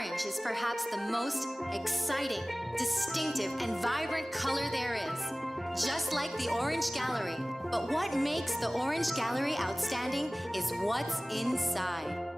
Orange is perhaps the most exciting, distinctive, and vibrant color there is, just like the Orange Gallery. But what makes the Orange Gallery outstanding is what's inside.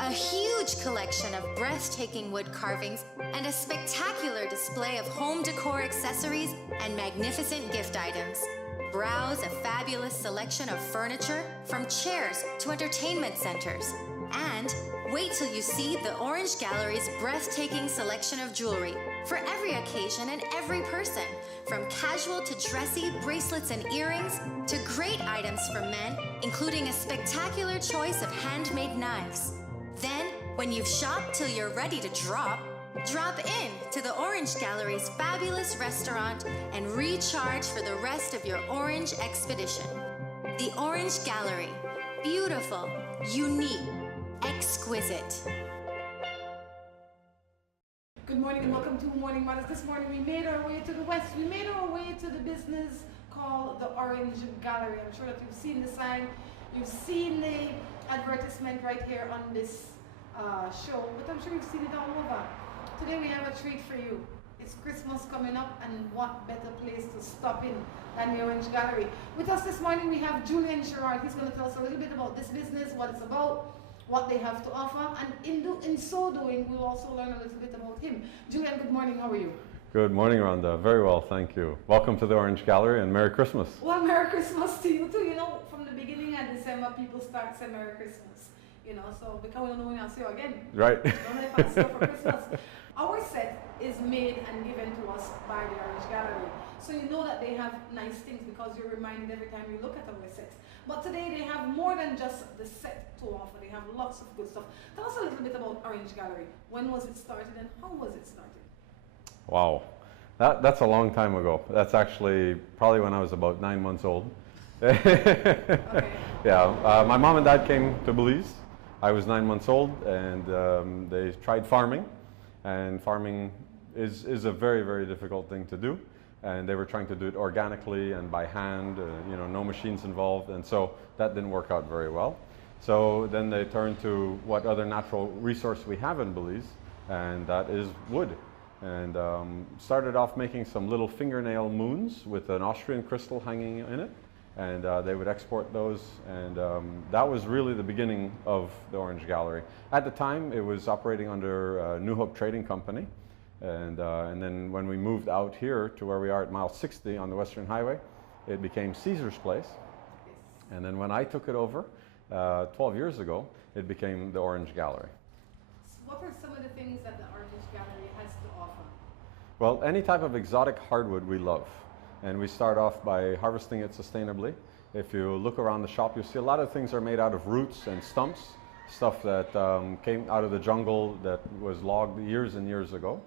A huge collection of breathtaking wood carvings and a spectacular display of home decor accessories and magnificent gift items. Browse a fabulous selection of furniture, from chairs to entertainment centers. And wait till you see the Orange Gallery's breathtaking selection of jewelry for every occasion and every person, from casual to dressy bracelets and earrings to great items for men, including a spectacular choice of handmade knives. Then, when you've shopped till you're ready to drop in to the Orange Gallery's fabulous restaurant and recharge for the rest of your Orange expedition. The Orange Gallery. Beautiful, unique, exquisite. Good morning and welcome to Morning Matters. This morning we made our way to the west. We made our way to the business called the Orange Gallery. I'm sure that you've seen the sign, you've seen the advertisement right here on this show, but I'm sure you've seen it all over. Today we have a treat for you. It's Christmas coming up, and what better place to stop in than the Orange Gallery. With us this morning we have Julian Gerard. He's going to tell us a little bit about this business, what it's about, what they have to offer, and in so doing we'll also learn a little bit about him. Julian, good morning, how are you? Good morning, Rhonda. Very well, thank you. Welcome to the Orange Gallery and Merry Christmas. Well, Merry Christmas to you too. You know, from the beginning of December, people start saying Merry Christmas. You know, so because we don't know when I'll see you again. Right. We don't know if I'll see you for Christmas. Our set is made and given to us by the Orange Gallery. So you know that they have nice things because you're reminded every time you look at our sets. But today they have more than just the set to offer. They have lots of good stuff. Tell us a little bit about Orange Gallery. When was it started and how was it started? Wow. That's a long time ago. That's actually probably when I was about 9 months old. Okay. Yeah, my mom and dad came to Belize. I was 9 months old, and they tried farming. And farming is a very, very difficult thing to do. And they were trying to do it organically and by hand, you know, no machines involved. And so that didn't work out very well. So then they turned to what other natural resource we have in Belize, and that is wood. And started off making some little fingernail moons with an Austrian crystal hanging in it. And they would export those, and that was really the beginning of the Orange Gallery. At the time, it was operating under New Hope Trading Company, and then when we moved out here to where we are at mile 60 on the Western Highway, it became Caesar's Place. And then when I took it over 12 years ago, it became the Orange Gallery. So what are some of the things that the Orange Gallery has to offer? Well, any type of exotic hardwood we love. And we start off by harvesting it sustainably. If you look around the shop, you'll see a lot of things are made out of roots and stumps, stuff that came out of the jungle that was logged years and years ago.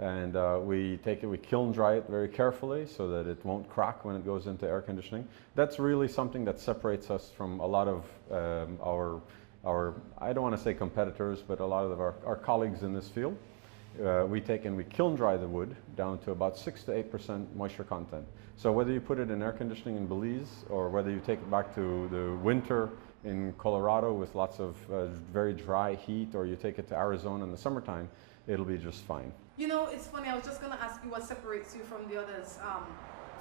And we take it, we kiln dry it very carefully so that it won't crack when it goes into air conditioning. That's really something that separates us from a lot of our I don't want to say competitors, but a lot of our colleagues in this field. We take and we kiln dry the wood down to about 6 to 8% moisture content. So whether you put it in air conditioning in Belize or whether you take it back to the winter in Colorado with lots of very dry heat, or you take it to Arizona in the summertime, it'll be just fine. You know, it's funny, I was just going to ask you what separates you from the others.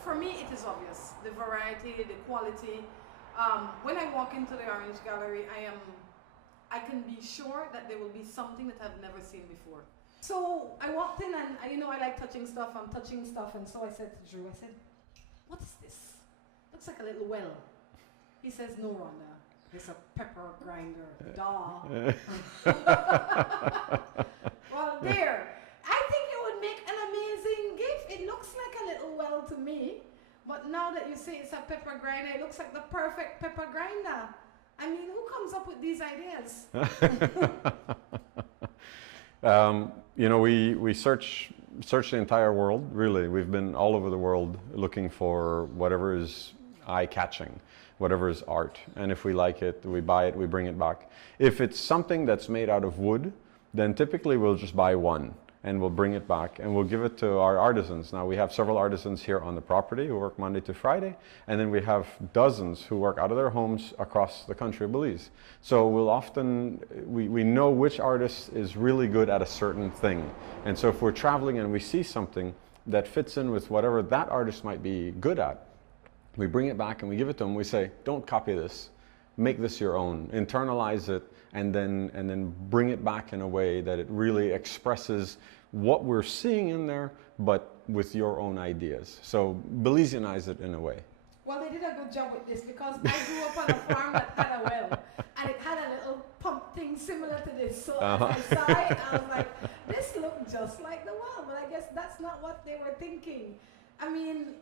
For me, it is obvious, the variety, the quality. When I walk into the Orange Gallery, I can be sure that there will be something that I've never seen before. So I walked in and, you know, I like touching stuff, I'm touching stuff, and so I said to Drew, I said, what is this? Looks like a little well. He says, no, Rhonda, it's a pepper grinder, duh. Well, there. I think it would make an amazing gift. It looks like a little well to me, but now that you say it's a pepper grinder, it looks like the perfect pepper grinder. I mean, who comes up with these ideas? You know, we search the entire world, really. We've been all over the world looking for whatever is eye-catching, whatever is art. And if we like it, we buy it, we bring it back. If it's something that's made out of wood, then typically we'll just buy one. and we'll bring it back and we'll give it to our artisans. Now we have several artisans here on the property who work Monday to Friday, and then we have dozens who work out of their homes across the country of Belize. So we'll often, we know which artist is really good at a certain thing. And so if we're traveling and we see something that fits in with whatever that artist might be good at, we bring it back and we give it to them. We say, don't copy this, make this your own, internalize it, and then bring it back in a way that it really expresses what we're seeing in there, but with your own ideas. So Belizeanize it in a way. Well, they did a good job with this, because I grew up on a farm that had a well, and it had a little pump thing similar to this. So as I saw it, I was like, this looked just like the well, but I guess that's not what they were thinking. I mean,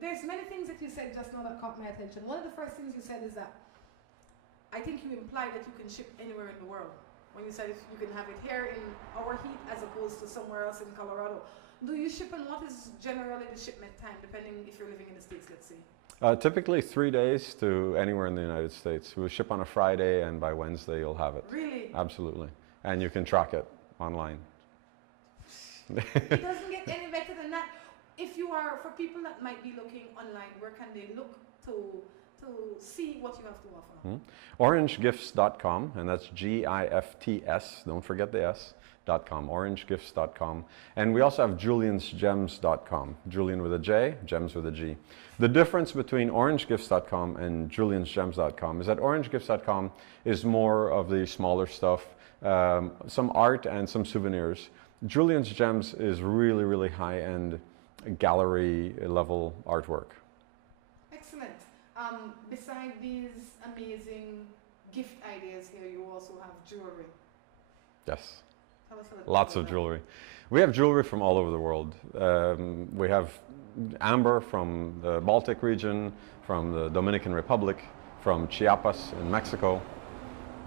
there's many things that you said just now that caught my attention. One of the first things you said is that I think you implied that you can ship anywhere in the world. When you said you can have it here in our heat as opposed to somewhere else in Colorado. Do you ship, and what is generally the shipment time, depending if you're living in the States, let's say? Typically 3 days to anywhere in the United States. We ship on a Friday, and by Wednesday you'll have it. Really? Absolutely. And you can track it online. It doesn't get any better than that. If you are, for people that might be looking online, where can they look to see what you have to offer? Orangegifts.com, and that's GIFTS, don't forget the S.com, orangegifts.com. And we also have juliansgems.com, Julian with a J, gems with a G. The difference between orangegifts.com and juliansgems.com is that orangegifts.com is more of the smaller stuff, some art and some souvenirs. Julian's Gems is really, really high-end gallery level artwork. Excellent. Besides these amazing gift ideas here, you also have jewelry. Yes. Tell us a little Lots bit of about jewelry. We have jewelry from all over the world. We have amber from the Baltic region, from the Dominican Republic, from Chiapas in Mexico.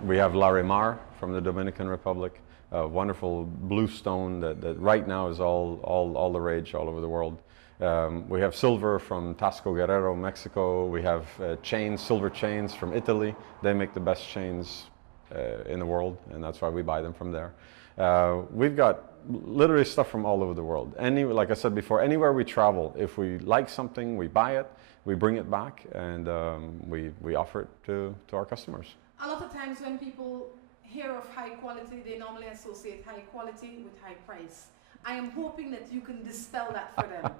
We have Larimar from the Dominican Republic, a wonderful blue stone that right now is all the rage all over the world. We have silver from Tasco Guerrero, Mexico. We have chains, silver chains from Italy. They make the best chains in the world, and that's why we buy them from there. We've got literally stuff from all over the world. Like I said before, anywhere we travel, if we like something, we buy it, we bring it back, and we offer it to our customers. A lot of times when people hear of high quality, they normally associate high quality with high price. I am hoping that you can dispel that for them.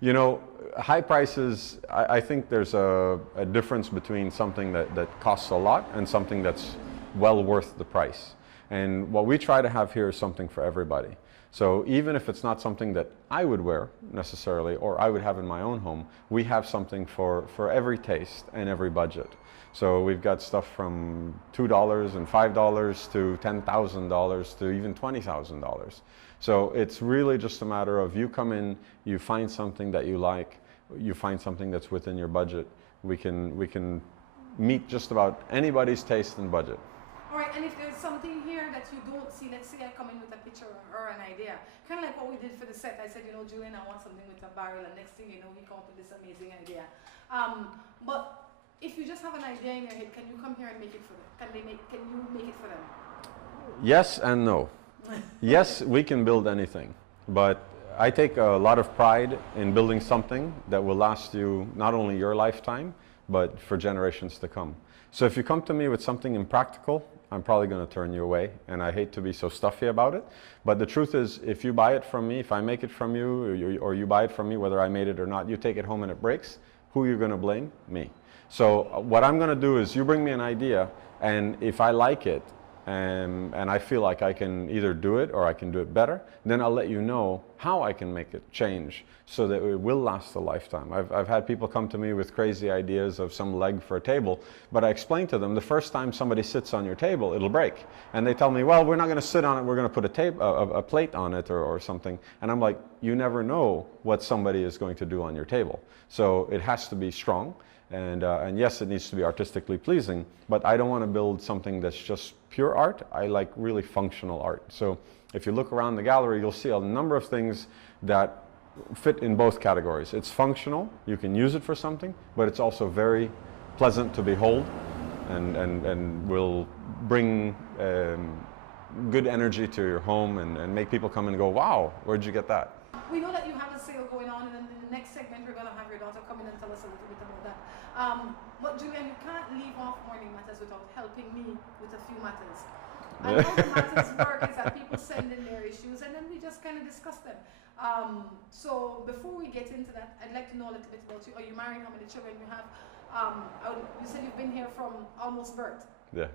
You know, high prices, I think there's a difference between something that costs a lot and something that's well worth the price. And what we try to have here is something for everybody. So even if it's not something that I would wear necessarily, or I would have in my own home, we have something for every taste and every budget. So we've got stuff from $2 and $5 to $10,000 to even $20,000. So it's really just a matter of you come in, you find something that you like, you find something that's within your budget. We can meet just about anybody's taste and budget. All right, and if there's something here that you don't see, let's say I come in with a picture or an idea, kind of like what we did for the set. I said, you know, Julian, I want something with a barrel, and next thing you know, he come up with this amazing idea. But if you just have an idea in your head, can you come here and make it for them? Can you make it for them? Yes and no. Yes, we can build anything, but I take a lot of pride in building something that will last you not only your lifetime, but for generations to come. So if you come to me with something impractical, I'm probably going to turn you away, and I hate to be so stuffy about it. But the truth is, if you buy it from me, if I make it from you, or you buy it from me, whether I made it or not, you take it home and it breaks, who are you going to blame? Me. So what I'm going to do is you bring me an idea, and if I like it, and I feel like I can either do it or I can do it better, then I'll let you know how I can make it change so that it will last a lifetime. I've had people come to me with crazy ideas of some leg for a table, but I explain to them the first time somebody sits on your table, it'll break. And they tell me, well, we're not going to sit on it, we're going to put a plate on it or something. And I'm like, you never know what somebody is going to do on your table. So it has to be strong. And yes, it needs to be artistically pleasing, but I don't want to build something that's just pure art. I like really functional art. So if you look around the gallery, you'll see a number of things that fit in both categories. It's functional, you can use it for something, but it's also very pleasant to behold and will bring good energy to your home and make people come and go, wow, where'd you get that? We know that you have a sale going on, and then in the next segment we're going to have your daughter come in and tell us a little bit about that. But Julian, you can't leave off Morning Matters without helping me with a few matters. And how the matters work is that people send in their issues, and then we just kind of discuss them. So before we get into that, I'd like to know a little bit about you. Are you married? How many children you have? You said you've been here from almost birth. Yeah.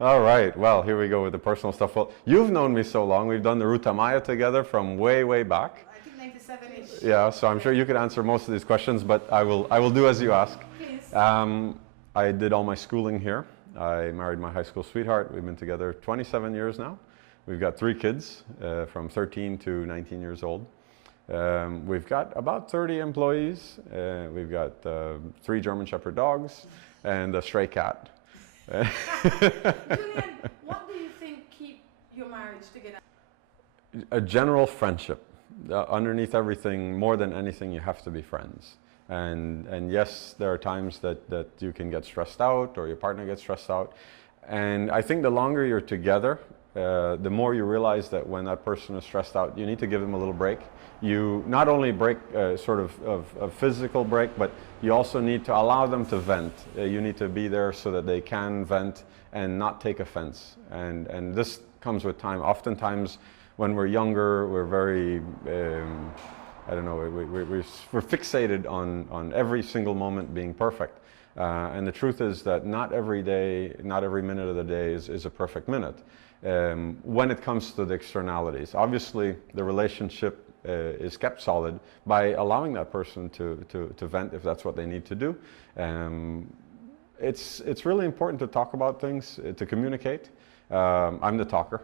All right. Well, here we go with the personal stuff. Well, you've known me so long. We've done the Ruta Maya together from way, way back. I think 97-ish. Yeah. So I'm sure you could answer most of these questions, but I will do as you ask. Please. I did all my schooling here. I married my high school sweetheart. We've been together 27 years now. We've got 3 kids, from 13 to 19 years old. We've got about 30 employees. We've got 3 German Shepherd dogs and a stray cat. Julian, what do you think keep your marriage together? A general friendship. Underneath everything, more than anything, you have to be friends. And yes, there are times that you can get stressed out or your partner gets stressed out. And I think the longer you're together, the more you realize that when that person is stressed out, you need to give them a little break. You not only break sort of physical break, but you also need to allow them to vent. You need to be there so that they can vent and not take offense. And this comes with time. Oftentimes, when we're younger, we're very, I don't know, we're fixated on every single moment being perfect. And the truth is that not every day, not every minute of the day is a perfect minute. When it comes to the externalities, obviously the relationship is kept solid by allowing that person to vent if that's what they need to do. It's really important to talk about things, to communicate. I'm the talker.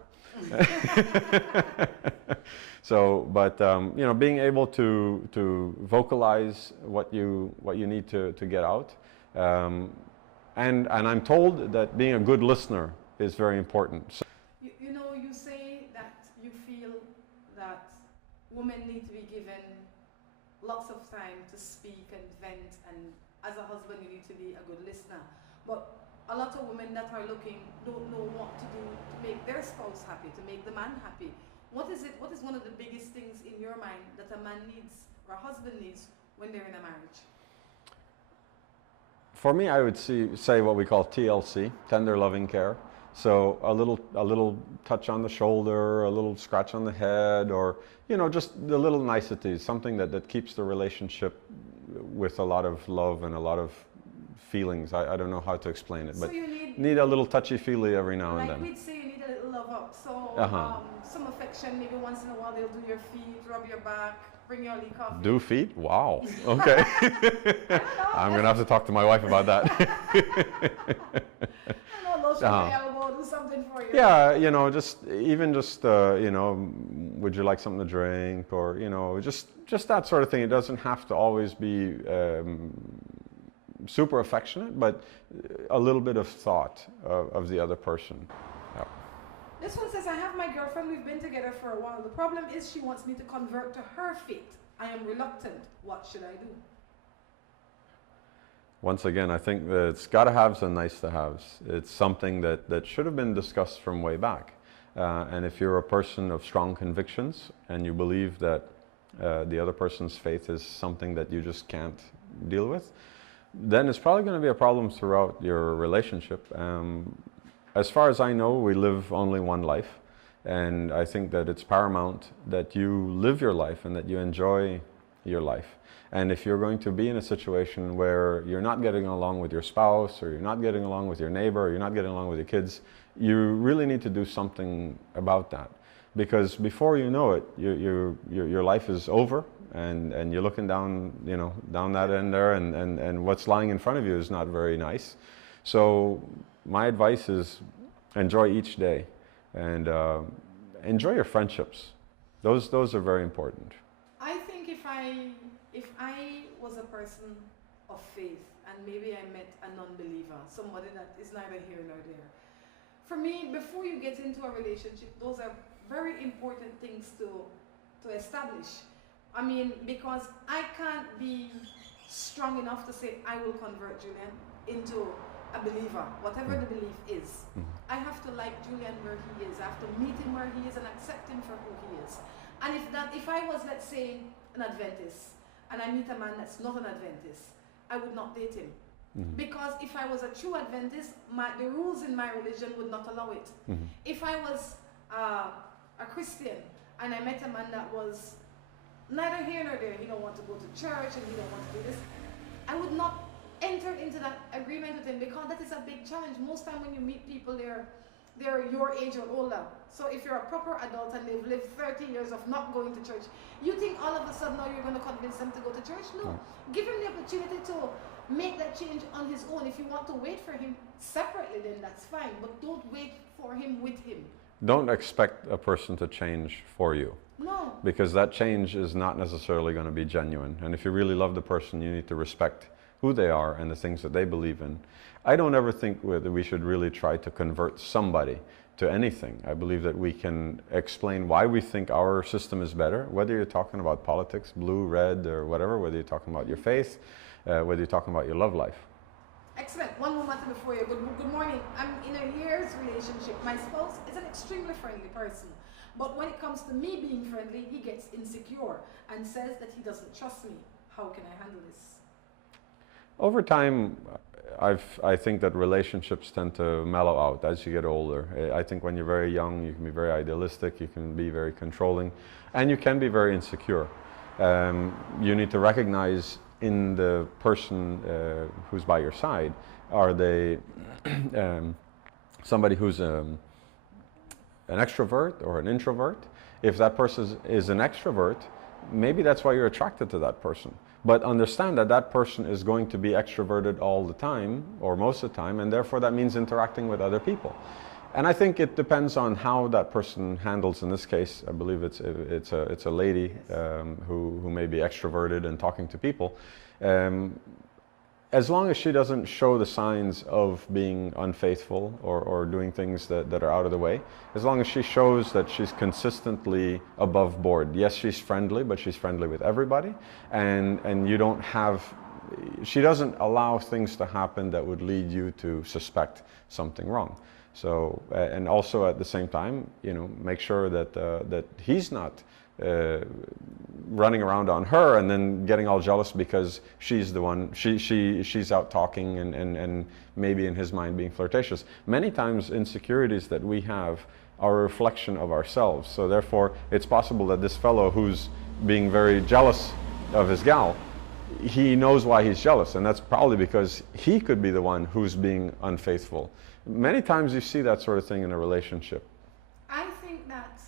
So, but you know, being able to vocalize what you need to get out, and I'm told that being a good listener is very important. So, you know, you say that you feel that women need to be given lots of time to speak and vent, and as a husband you need to be a good listener. But a lot of women that are looking don't know what to do to make their spouse happy, to make the man happy. What is one of the biggest things in your mind that a man needs or a husband needs when they're in a marriage? For me, I would say what we call TLC, tender loving care. So a little touch on the shoulder, a little scratch on the head, or you know, just the little niceties, something that keeps the relationship with a lot of love and a lot of feelings. I don't know how to explain it, but so you need a little touchy-feely every now and then. Like we'd say, you need a little love up. So some affection, maybe once in a while they'll do your feet, rub your back, bring your coffee. Do feet? Wow. Okay. I'm gonna have to talk to my wife about that. I know, lotion your elbow, do something for you. Yeah, you know, just you know, would you like something to drink, or you know, just that sort of thing. It doesn't have to always be super affectionate, but a little bit of thought of the other person. Yeah. This one says, I have my girlfriend, we've been together for a while. The problem is she wants me to convert to her faith. I am reluctant. What should I do? Once again, I think that it's got to haves and nice to haves. It's something that should have been discussed from way back. And if you're a person of strong convictions and you believe that the other person's faith is something that you just can't deal with, then it's probably going to be a problem throughout your relationship. As far as I know, we live only one life, and I think that it's paramount that you live your life and that you enjoy your life. And if you're going to be in a situation where you're not getting along with your spouse, or you're not getting along with your neighbor, or you're not getting along with your kids, you really need to do something about that. Because before you know it, your life is over, and you're looking down, you know, down that end there, and what's lying in front of you is not very nice. So my advice is enjoy each day, and enjoy your friendships. Those are very important. I think if I was a person of faith and maybe I met a non-believer, somebody that is neither here nor there, for me, before you get into a relationship, those are very important things to establish. I mean, because I can't be strong enough to say I will convert Julian into a believer, whatever the belief is. I have to like Julian where he is. I have to meet him where he is and accept him for who he is. And if I was, let's say, an Adventist, and I meet a man that's not an Adventist, I would not date him. Mm-hmm. Because if I was a true Adventist, the rules in my religion would not allow it. Mm-hmm. If I was a Christian and I met a man that was neither here nor there, he don't want to go to church and he don't want to do this, I would not enter into that agreement with him, because that is a big challenge. Most time when you meet people, they're your age or older. So if you're a proper adult and they've lived 30 years of not going to church, you think all of a sudden now you're going to convince them to go to church? No. Give him the opportunity to make that change on his own. If you want to wait for him separately, then that's fine. But don't wait for him with him. Don't expect a person to change for you. No. Because that change is not necessarily going to be genuine. And if you really love the person, you need to respect who they are and the things that they believe in. I don't ever think that we should really try to convert somebody to anything. I believe that we can explain why we think our system is better, whether you're talking about politics, blue, red, or whatever, whether you're talking about your faith, whether you're talking about your love life. Excellent. One more matter before you. Good morning. I'm in a year's relationship. My spouse is an extremely friendly person. But when it comes to me being friendly, he gets insecure and says that he doesn't trust me. How can I handle this? Over time, I think that relationships tend to mellow out as you get older. I think when you're very young, you can be very idealistic, you can be very controlling, and you can be very insecure. You need to recognize in the person who's by your side, are they somebody who's an extrovert or an introvert? If that person is an extrovert, maybe that's why you're attracted to that person. But understand that that person is going to be extroverted all the time, or most of the time, and therefore that means interacting with other people. And I think it depends on how that person handles. In this case, I believe it's a lady who may be extroverted and talking to people. As long as she doesn't show the signs of being unfaithful or doing things that are out of the way, as long as she shows that she's consistently above board. Yes, she's friendly, but she's friendly with everybody, and you don't have, she doesn't allow things to happen that would lead you to suspect something wrong. So, and also at the same time, make sure that he's not running around on her and then getting all jealous because she's the one, she's out talking and maybe in his mind being flirtatious. Many times insecurities that we have are a reflection of ourselves. So therefore, it's possible that this fellow who's being very jealous of his gal, he knows why he's jealous, and that's probably because he could be the one who's being unfaithful. Many times you see that sort of thing in a relationship. I think that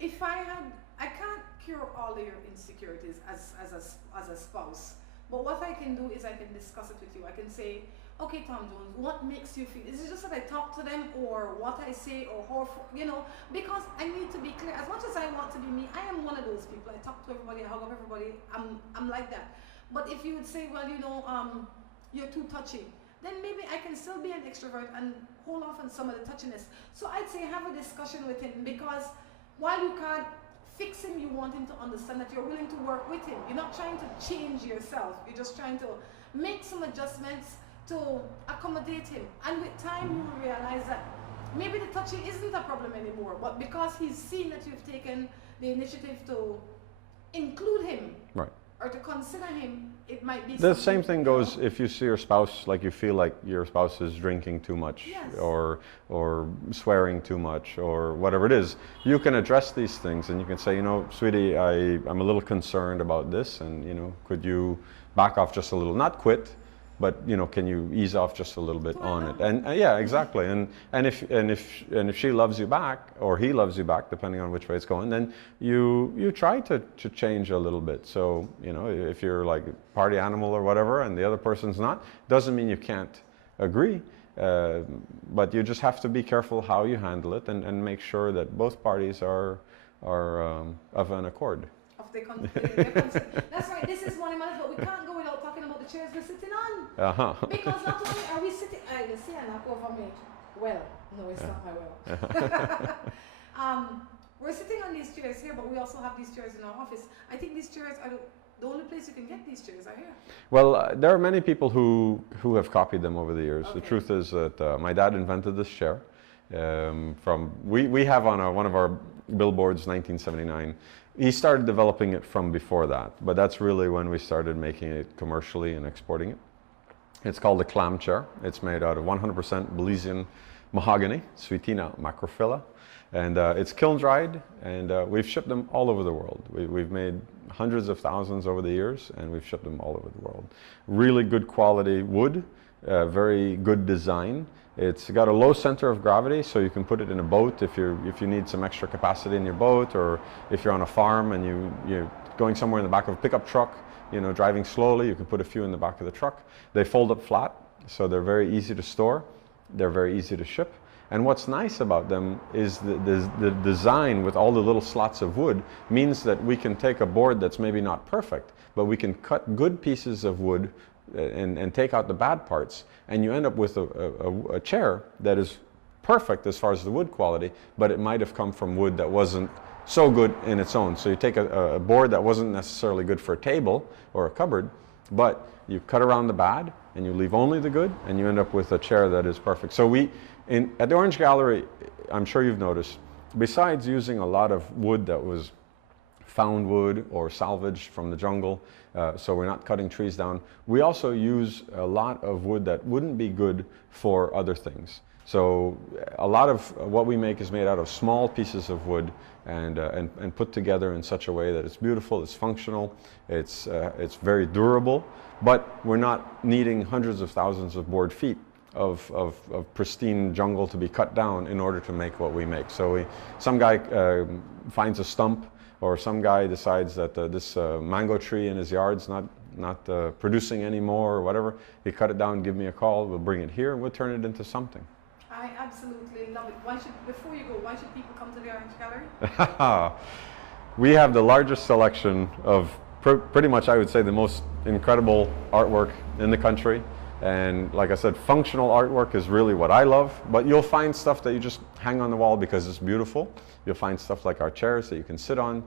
if I can't cure all of your insecurities as a spouse, but what I can do is I can discuss it with you. I can say, okay, Tom Jones, what makes you feel? Is it just that I talk to them, or what I say, or how, because I need to be clear. As much as I want to be me, I am one of those people. I talk to everybody, I hug up everybody. I'm like that. But if you would say, well, you're too touchy, then maybe I can still be an extrovert and hold off on some of the touchiness. So I'd say have a discussion with him, because while you can't fix him, you want him to understand that you're willing to work with him. You're not trying to change yourself. You're just trying to make some adjustments to accommodate him. And with time, you will realize that maybe the touching isn't a problem anymore, but because he's seen that you've taken the initiative to include him, right, or to consider him, it might be the same thing goes if you see your spouse, like you feel like your spouse is drinking too much, yes, or swearing too much, or whatever it is. You can address these things and you can say, sweetie, I'm a little concerned about this, and could you back off just a little, not quit, but can you ease off just a little bit on it? And yeah, exactly. And if she loves you back, or he loves you back, depending on which way it's going, then you try to change a little bit. So if you're like a party animal or whatever, and the other person's not, doesn't mean you can't agree. But you just have to be careful how you handle it, and make sure that both parties are of an accord. That's right. This is one month, but we can't go without talking about the chairs we're sitting on. Because not only are we sitting, you see, I knock over me. Well, no, it's not my well. We're sitting on these chairs here, but we also have these chairs in our office. I think these chairs are the only place you can get these chairs are here. Well, there are many people who have copied them over the years. Okay. The truth is that my dad invented this chair. We have on one of our billboards 1979. He started developing it from before that, but that's really when we started making it commercially and exporting it. It's called the clam chair. It's made out of 100% Belizean mahogany, Swietenia macrophylla, and it's kiln dried, and we've shipped them all over the world. We've made hundreds of thousands over the years, and we've shipped them all over the world. Really good quality wood, very good design. It's got a low center of gravity, so you can put it in a boat if you need some extra capacity in your boat, or if you're on a farm and you're going somewhere in the back of a pickup truck, driving slowly, you can put a few in the back of the truck. They fold up flat, so they're very easy to store. They're very easy to ship. And what's nice about them is the design with all the little slots of wood means that we can take a board that's maybe not perfect, but we can cut good pieces of wood and take out the bad parts, and you end up with a chair that is perfect as far as the wood quality, but it might have come from wood that wasn't so good in its own. So you take a board that wasn't necessarily good for a table or a cupboard, but you cut around the bad and you leave only the good, and you end up with a chair that is perfect. So at the Orange Gallery, I'm sure you've noticed, besides using a lot of wood that was found wood or salvaged from the jungle, so we're not cutting trees down, we also use a lot of wood that wouldn't be good for other things. So a lot of what we make is made out of small pieces of wood and put together in such a way that it's beautiful, it's functional, it's very durable, but we're not needing hundreds of thousands of board feet of pristine jungle to be cut down in order to make what we make. So some guy finds a stump, or some guy decides that this mango tree in his yard's not producing anymore or whatever. He cut it down, give me a call, we'll bring it here and we'll turn it into something. I absolutely love it. Before you go, why should people come to the Orange Gallery? We have the largest selection of pretty much, I would say, the most incredible artwork in the country. And like I said, functional artwork is really what I love, but you'll find stuff that you just hang on the wall because it's beautiful. You'll find stuff like our chairs that you can sit on,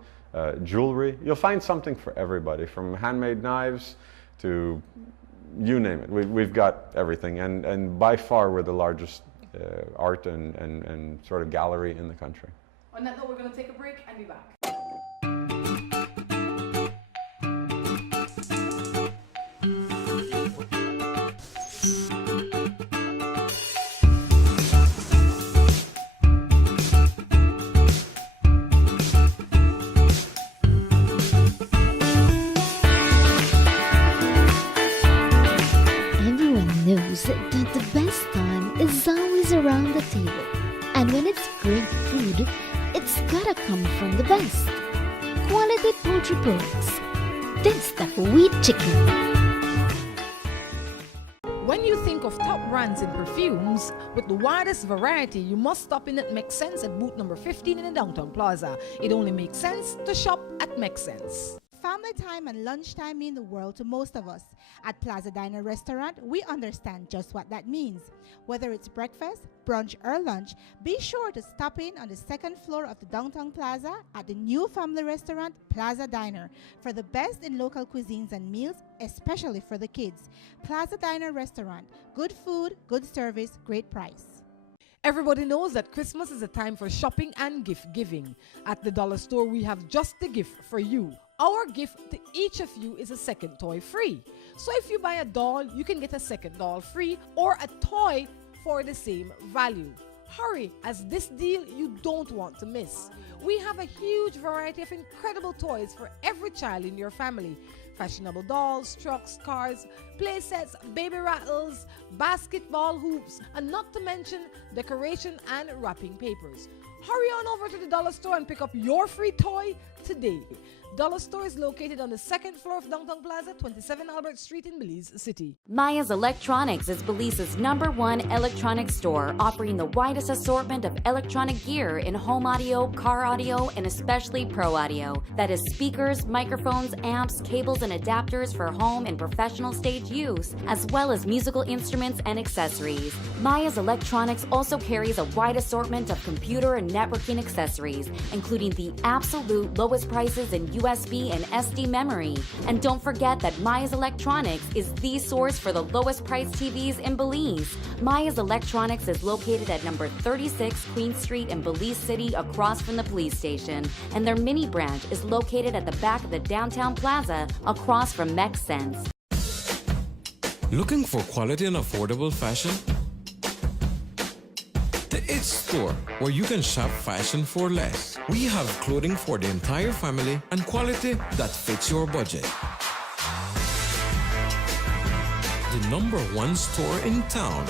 jewelry. You'll find something for everybody, from handmade knives to you name it. We've got everything, and by far we're the largest art and sort of gallery in the country. On that note, we're going to take a break and be back. Knows that the best time is always around the table. And when it's great food, it's gotta come from the best. Quality poultry products. That's the wheat chicken. When you think of top brands in perfumes, with the widest variety, you must stop in at Make Sense at booth number 15 in the Downtown Plaza. It only makes sense to shop at Make Sense. Family time and lunchtime mean the world to most of us. At Plaza Diner Restaurant, we understand just what that means. Whether it's breakfast, brunch, or lunch, be sure to stop in on the second floor of the Downtown Plaza at the new family restaurant, Plaza Diner, for the best in local cuisines and meals, especially for the kids. Plaza Diner Restaurant, good food, good service, great price. Everybody knows that Christmas is a time for shopping and gift giving. At the dollar store, we have just the gift for you. Our gift to each of you is a second toy free. So if you buy a doll, you can get a second doll free or a toy for the same value. Hurry, as this deal you don't want to miss. We have a huge variety of incredible toys for every child in your family. Fashionable dolls, trucks, cars, play sets, baby rattles, basketball hoops, and not to mention decoration and wrapping papers. Hurry on over to the dollar store and pick up your free toy today. Dollar Store is located on the second floor of Downtown Plaza, 27 Albert Street in Belize City. Maya's Electronics is Belize's #1 electronics store, offering the widest assortment of electronic gear in home audio, car audio, and especially pro audio. That is speakers, microphones, amps, cables, and adapters for home and professional stage use, as well as musical instruments and accessories. Maya's Electronics also carries a wide assortment of computer and networking accessories, including the absolute lowest lowest prices in USB and SD memory. And don't forget that Maya's Electronics is the source for the lowest priced TVs in Belize. Maya's Electronics is located at number 36 Queen Street in Belize City across from the police station. And their mini branch is located at the back of the downtown plaza across from Mex Sense. Looking for quality and affordable fashion? The It Store, where you can shop fashion for less. We have clothing for the entire family and quality that fits your budget. The #1 store in town.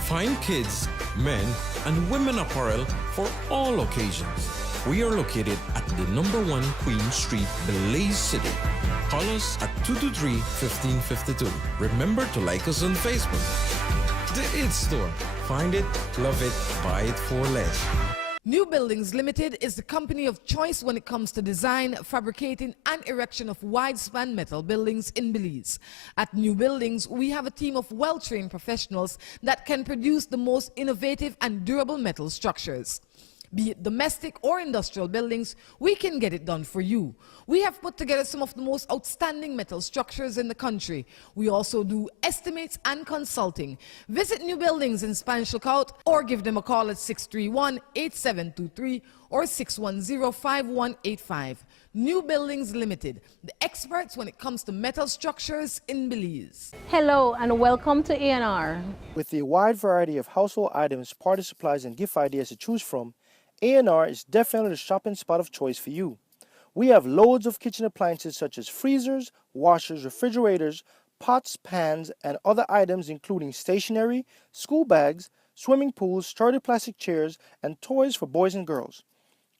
Find kids, men, and women apparel for all occasions. We are located at the #1 Queen Street, Belize City. Call us at 223-1552. Remember to like us on Facebook. The It Store. Find it, love it, buy it for less. New Buildings Limited is the company of choice when it comes to design, fabricating, and erection of wide-span metal buildings in Belize. At New Buildings, we have a team of well-trained professionals that can produce the most innovative and durable metal structures. Be it domestic or industrial buildings, we can get it done for you. We have put together some of the most outstanding metal structures in the country. We also do estimates and consulting. Visit New Buildings in Spanish Lookout or give them a call at 631-8723 or 610-5185. New Buildings Limited, the experts when it comes to metal structures in Belize. Hello and welcome to A&R. With a wide variety of household items, party supplies, and gift ideas to choose from, A&R is definitely the shopping spot of choice for you. We have loads of kitchen appliances such as freezers, washers, refrigerators, pots, pans, and other items including stationery, school bags, swimming pools, sturdy plastic chairs, and toys for boys and girls.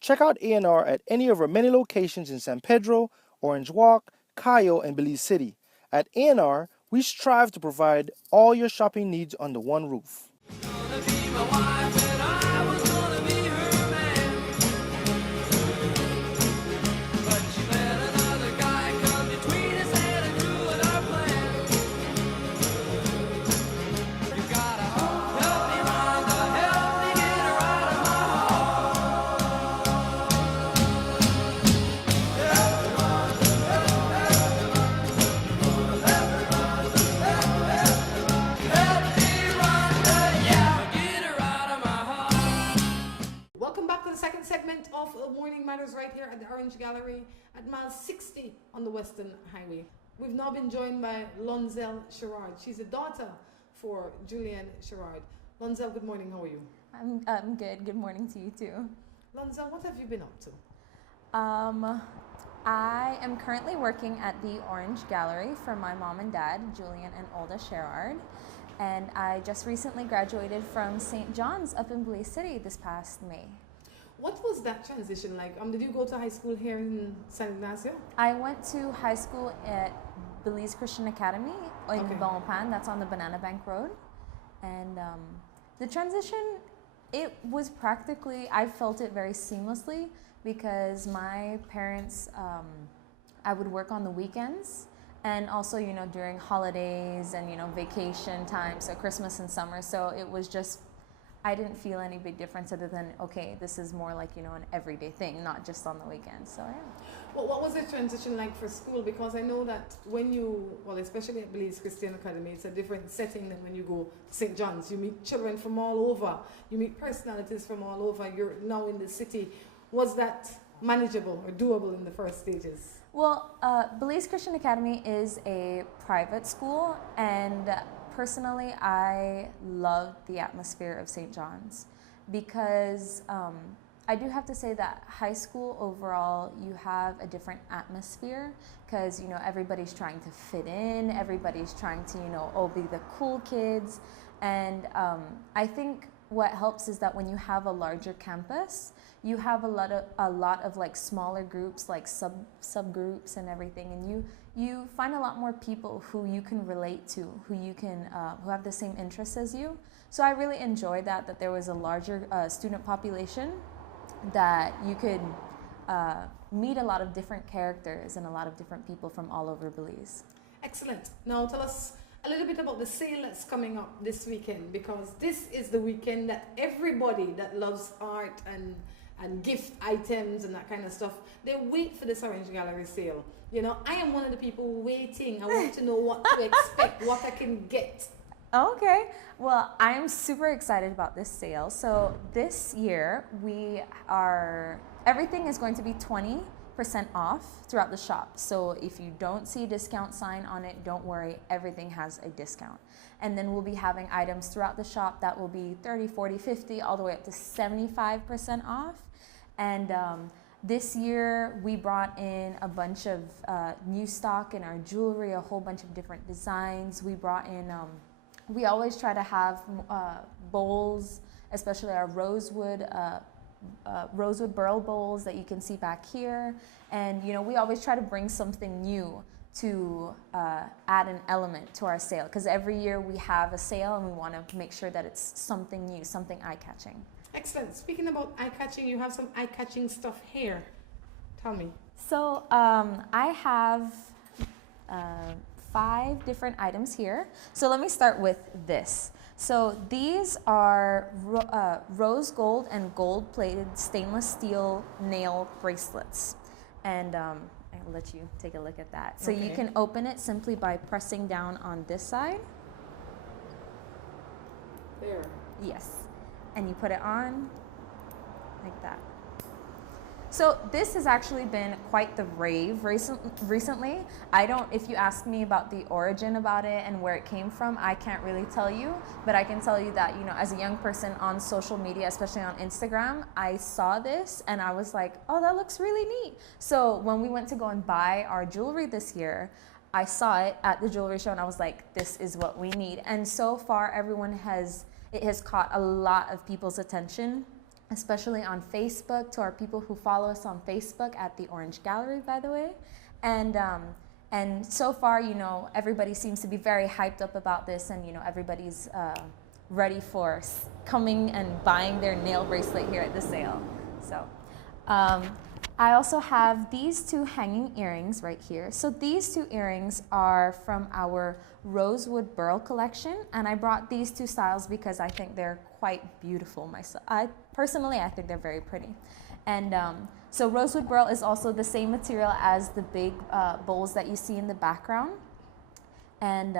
Check out A&R at any of our many locations in San Pedro, Orange Walk, Cayo, and Belize City. At A&R, we strive to provide all your shopping needs under one roof. Right here at the Orange Gallery at mile 60 on the Western Highway. We've now been joined by Lonzel Sherrard. She's a daughter for Julian Sherrard. Lonzel, good morning. How are you? I'm good. Good morning to you too. Lonzel, what have you been up to? I am currently working at the Orange Gallery for my mom and dad, Julian and Olda Sherrard. And I just recently graduated from St. John's up in Belize City this past May. What was that transition like? Did you go to high school here in San Ignacio? I went to high school at Belize Christian Academy in Bonpan. That's on the Banana Bank Road. And the transition, it was practically, I felt it very seamlessly because my parents, I would work on the weekends and also, you know, during holidays and, you know, vacation time, so Christmas and summer. So it was just, I didn't feel any big difference other than, okay, this is more like, you know, an everyday thing, not just on the weekends, so yeah. Well, what was the transition like for school? Because I know that when you, well, especially at Belize Christian Academy, it's a different setting than when you go to St. John's. You meet children from all over. You meet personalities from all over. You're now in the city. Was that manageable or doable in the first stages? Well, Belize Christian Academy is a private school, and personally, I loved the atmosphere of St. John's because I do have to say that high school overall, you have a different atmosphere because, you know, everybody's trying to fit in, everybody's trying to, you know, be the cool kids. And I think what helps is that when you have a larger campus, you have a lot of like smaller groups, like subgroups and everything, and you find a lot more people who you can relate to, who you can who have the same interests as you. So I really enjoyed that there was a larger student population, that you could meet a lot of different characters and a lot of different people from all over Belize. Excellent. Now tell us a little bit about the sale that's coming up this weekend, because this is the weekend that everybody that loves art and and gift items and that kind of stuff. They wait for this Orange Gallery sale. You know, I am one of the people waiting. I want to know what to expect, what I can get. Okay, well, I am super excited about this sale. So this year everything is going to be 20% off throughout the shop. So if you don't see a discount sign on it, don't worry, everything has a discount. And then we'll be having items throughout the shop that will be 30, 40, 50, all the way up to 75% off. And this year we brought in a bunch of new stock in our jewelry, a whole bunch of different designs. We brought in, we always try to have bowls, especially our rosewood burl bowls that you can see back here. And you know, we always try to bring something new to add an element to our sale, because every year we have a sale and we want to make sure that it's something new, something eye-catching. Excellent. Speaking about eye-catching, you have some eye-catching stuff here. Tell me. So I have 5 different items here. So let me start with this. So these are rose gold and gold-plated stainless steel nail bracelets. And I'll let you take a look at that. So you can open it simply by pressing down on this side. There. Yes. And you put it on like that. So this has actually been quite the rave recently. If you ask me about the origin about it and where it came from, I can't really tell you, but I can tell you that, you know, as a young person on social media, especially on Instagram, I saw this and I was like, oh, that looks really neat. So when we went to go and buy our jewelry this year, I saw it at the jewelry show and I was like, this is what we need. And so far, it has caught a lot of people's attention, especially on Facebook, to our people who follow us on Facebook at the Orange Gallery, by the way. And so far, you know, everybody seems to be very hyped up about this, and you know, everybody's ready for coming and buying their nail bracelet here at the sale. So I also have these 2 hanging earrings right here. So these 2 earrings are from our Rosewood Burl collection, and I brought these 2 styles because I think they're quite beautiful myself. Personally, I think they're very pretty. And so Rosewood Burl is also the same material as the big bowls that you see in the background. And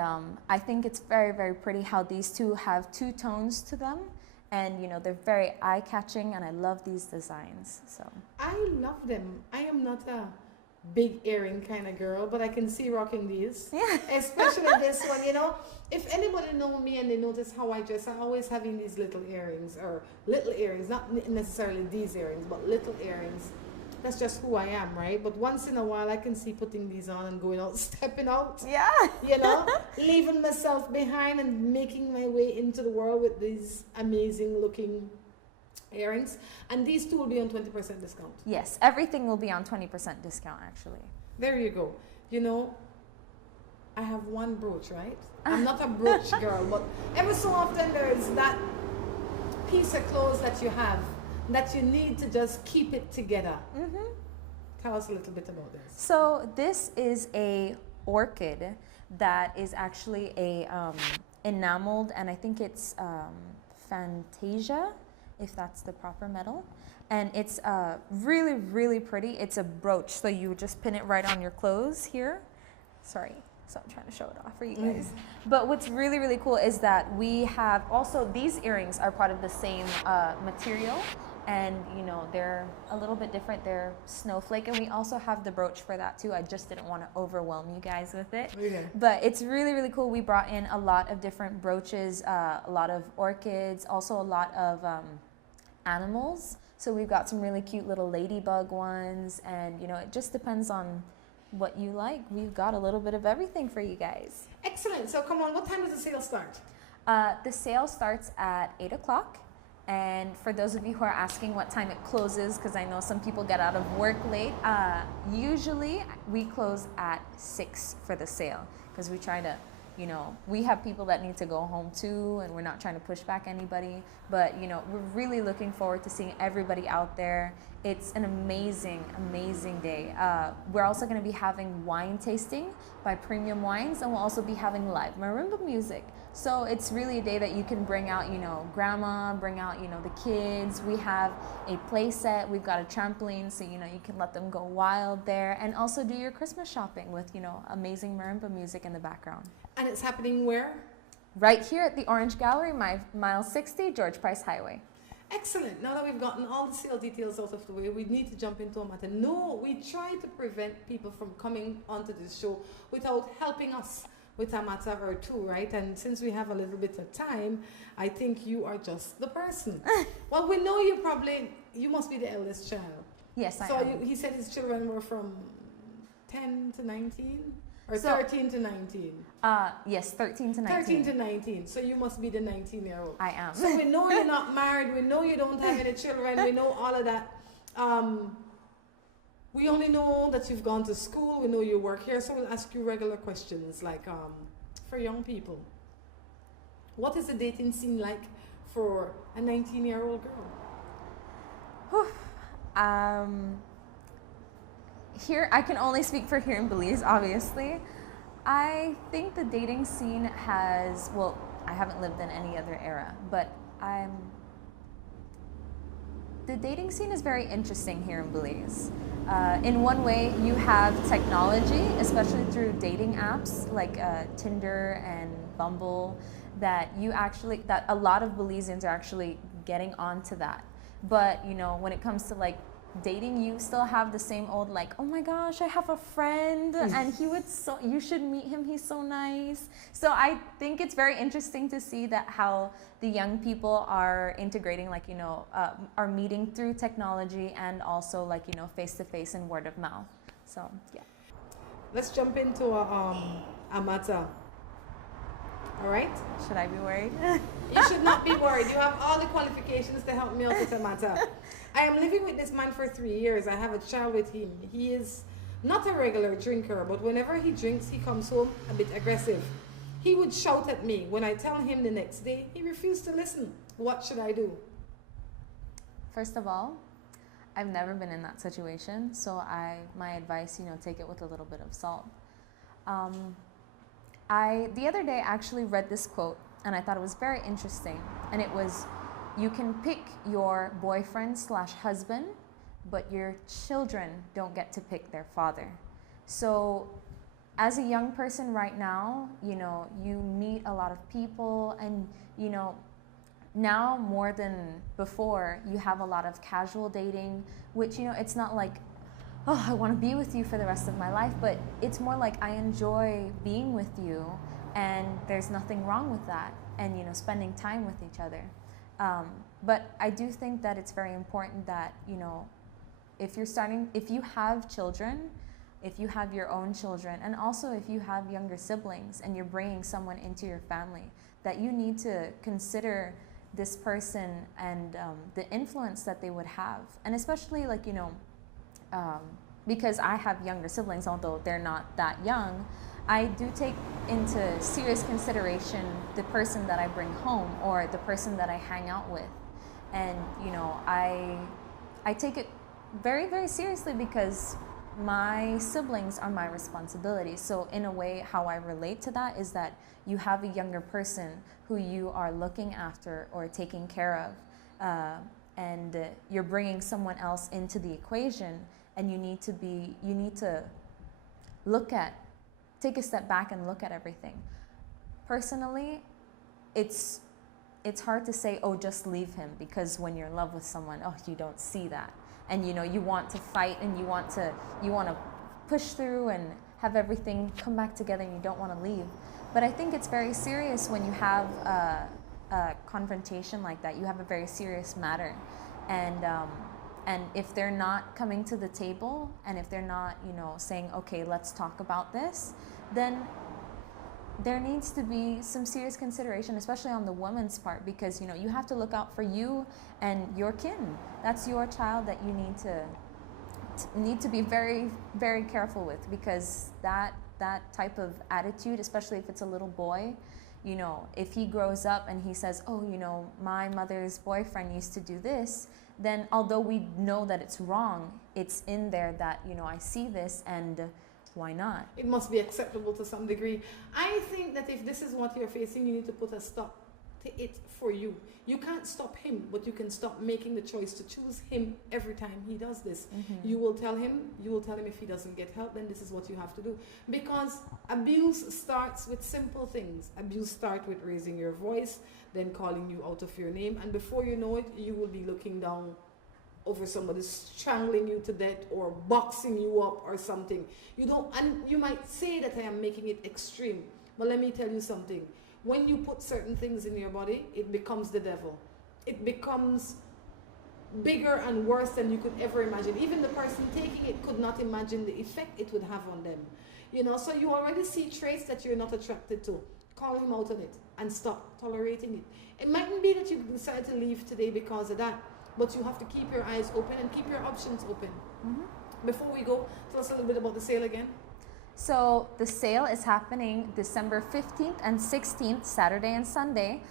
I think it's very, very pretty how these 2 have 2 tones to them. And you know, they're very eye-catching, and I love these designs. So I love them. I am not a big earring kind of girl, but I can see rocking these. Yeah. Especially this one, you know. If anybody know me and they notice how I dress, I'm always having these little earrings, not necessarily these earrings, but little earrings. That's just who I am, right? But once in a while, I can see putting these on and going out, stepping out. Yeah. You know, leaving myself behind and making my way into the world with these amazing looking earrings. And these 2 will be on 20% discount. Yes, everything will be on 20% discount, actually. There you go. You know, I have one brooch, right? I'm not a brooch girl, but every so often there is that piece of clothes that you have that you need to just keep it together. Mm-hmm. Tell us a little bit about this. So this is a orchid that is actually a enameled, and I think it's Fantasia, if that's the proper metal. And it's really, really pretty. It's a brooch, so you just pin it right on your clothes here. Sorry. So I'm trying to show it off for you guys. But what's really, really cool is that we have also, these earrings are part of the same material. And you know, they're a little bit different. They're snowflake, and we also have the brooch for that too. I just didn't want to overwhelm you guys with it. Okay. But it's really, really cool. We brought in a lot of different brooches, a lot of orchids, also a lot of animals. So we've got some really cute little ladybug ones, and you know, it just depends on what you like. We've got a little bit of everything for you guys. Excellent. So come on, what time does the sale start? The sale starts at 8 o'clock. And for those of you who are asking what time it closes, because I know some people get out of work late, usually we close at 6 for the sale, because we try to, you know, we have people that need to go home too, and we're not trying to push back anybody. But, you know, we're really looking forward to seeing everybody out there. It's an amazing, amazing day. We're also going to be having wine tasting by Premium Wines, and we'll also be having live marimba music. So it's really a day that you can bring out, you know, grandma, bring out, you know, the kids. We have a play set. We've got a trampoline, so, you know, you can let them go wild there. And also do your Christmas shopping with, you know, amazing marimba music in the background. And it's happening where? Right here at the Orange Gallery, mile 60, George Price Highway. Excellent. Now that we've gotten all the sale details out of the way, we need to jump into a matter. No, we try to prevent people from coming onto this show without helping us with a matter or two, right? And since we have a little bit of time, I think you are just the person. Well, we know you must be the eldest child. Yes, I am. So he said his children were from 10 to 19? Or 13 to 19? Yes, 13 to 19. 13 to 19. So you must be the 19-year-old. I am. So we know you're not married. We know you don't have any children. We know all of that. We only know that you've gone to school. We know you work here. So we'll ask you regular questions like for young people. What is the dating scene like for a 19-year-old girl? Here, I can only speak for here in Belize, obviously. I think the dating scene has, well, I haven't lived in any other era, but the dating scene is very interesting here in Belize. In one way, you have technology, especially through dating apps like Tinder and Bumble, that a lot of Belizeans are actually getting onto that. But, you know, when it comes to like dating, you still have the same old like, oh my gosh, I have a friend and you should meet him, he's so nice. So I think it's very interesting to see that how the young people are integrating, like, you know, are meeting through technology and also like, you know, face to face and word of mouth. So yeah. Let's jump into a matter. All right? Should I be worried? You should not be worried. You have all the qualifications to help me out with the matter. I am living with this man for 3 years. I have a child with him. He is not a regular drinker, but whenever he drinks, he comes home a bit aggressive. He would shout at me. When I tell him the next day, he refused to listen. What should I do? First of all, I've never been in that situation, so my advice, you know, take it with a little bit of salt. The other day I actually read this quote and I thought it was very interesting, and it was, you can pick your boyfriend/husband, but your children don't get to pick their father. So as a young person right now, you know, you meet a lot of people, and, you know, now more than before, you have a lot of casual dating, which, you know, it's not like, oh, I want to be with you for the rest of my life, but it's more like I enjoy being with you, and there's nothing wrong with that, and, you know, spending time with each other. But I do think that it's very important that, you know, if you have children, if you have your own children, and also if you have younger siblings and you're bringing someone into your family, that you need to consider this person and the influence that they would have. And especially, like, you know, because I have younger siblings, although they're not that young, I do take into serious consideration the person that I bring home or the person that I hang out with. And, you know, I take it very, very seriously because my siblings are my responsibility. So in a way, how I relate to that is that you have a younger person who you are looking after or taking care of, and you're bringing someone else into the equation, and you need to take a step back and look at everything. Personally, it's hard to say, oh, just leave him, because when you're in love with someone, oh, you don't see that. And, you know, you want to fight and you want to push through and have everything come back together, and you don't want to leave. But I think it's very serious when you have a confrontation like that. You have a very serious matter. And if they're not coming to the table, and if they're not, you know, saying, okay, let's talk about this, then there needs to be some serious consideration, especially on the woman's part, because, you know, you have to look out for you and your kin. That's your child that you need to be very, very careful with, because that type of attitude, especially if it's a little boy, you know, if he grows up and he says, oh, you know, my mother's boyfriend used to do this, then although we know that it's wrong, it's in there that, you know, I see this, and why not? It must be acceptable to some degree. I think that if this is what you're facing, you need to put a stop to it for you. You can't stop him, but you can stop making the choice to choose him every time he does this. You will tell him if he doesn't get help, then this is what you have to do. Because abuse starts with simple things. Abuse starts with raising your voice, then calling you out of your name, and before you know it, you will be looking down over somebody, strangling you to death or boxing you up or something. And you might say that I am making it extreme, but let me tell you something. When you put certain things in your body, it becomes the devil. It becomes bigger and worse than you could ever imagine. Even the person taking it could not imagine the effect it would have on them. So you already see traits that you're not attracted to. Call him out on it and stop tolerating it. It mightn't be that you decide to leave today because of that, but you have to keep your eyes open and keep your options open. Before we go, tell us a little bit about the sale again. So the sale is happening December 15th and 16th, Saturday and Sunday,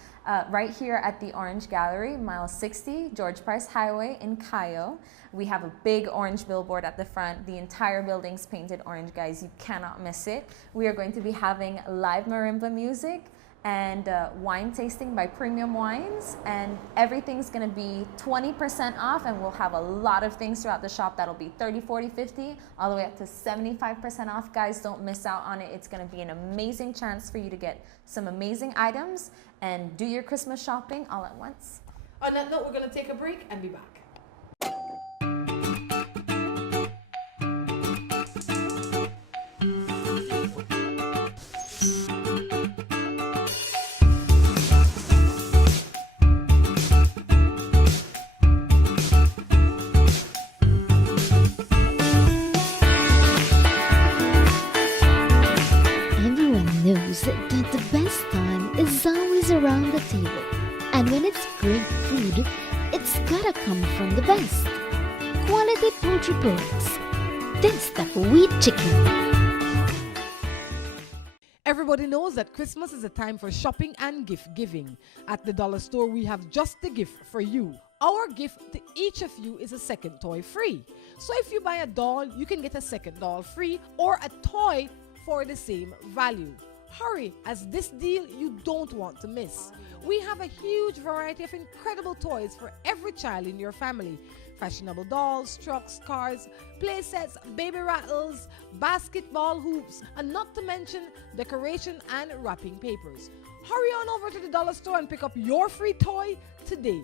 right here at the Orange Gallery, mile 60, George Price Highway in Cayo. We have a big orange billboard at the front. The entire building's painted orange, guys. You cannot miss it. We are going to be having live marimba music and wine tasting by Premium Wines, and everything's gonna be 20% off, and we'll have a lot of things throughout the shop that'll be 30, 40, 50, all the way up to 75% off. Guys, don't miss out on it. It's gonna be an amazing chance for you to get some amazing items and do your Christmas shopping all at once. On that note, we're gonna take a break and be back. That the best time is always around the table. And when it's great food, it's gotta come from the best. Quality poultry products. That's the wheat chicken. Everybody knows that Christmas is a time for shopping and gift giving. At the dollar store, we have just the gift for you. Our gift to each of you is a second toy free. So if you buy a doll, you can get a second doll free or a toy for the same value. Hurry, as this deal you don't want to miss. We have a huge variety of incredible toys for every child in your family. Fashionable dolls, trucks, cars, play sets, baby rattles, basketball hoops, and not to mention decoration and wrapping papers. Hurry on over to the dollar store and pick up your free toy today.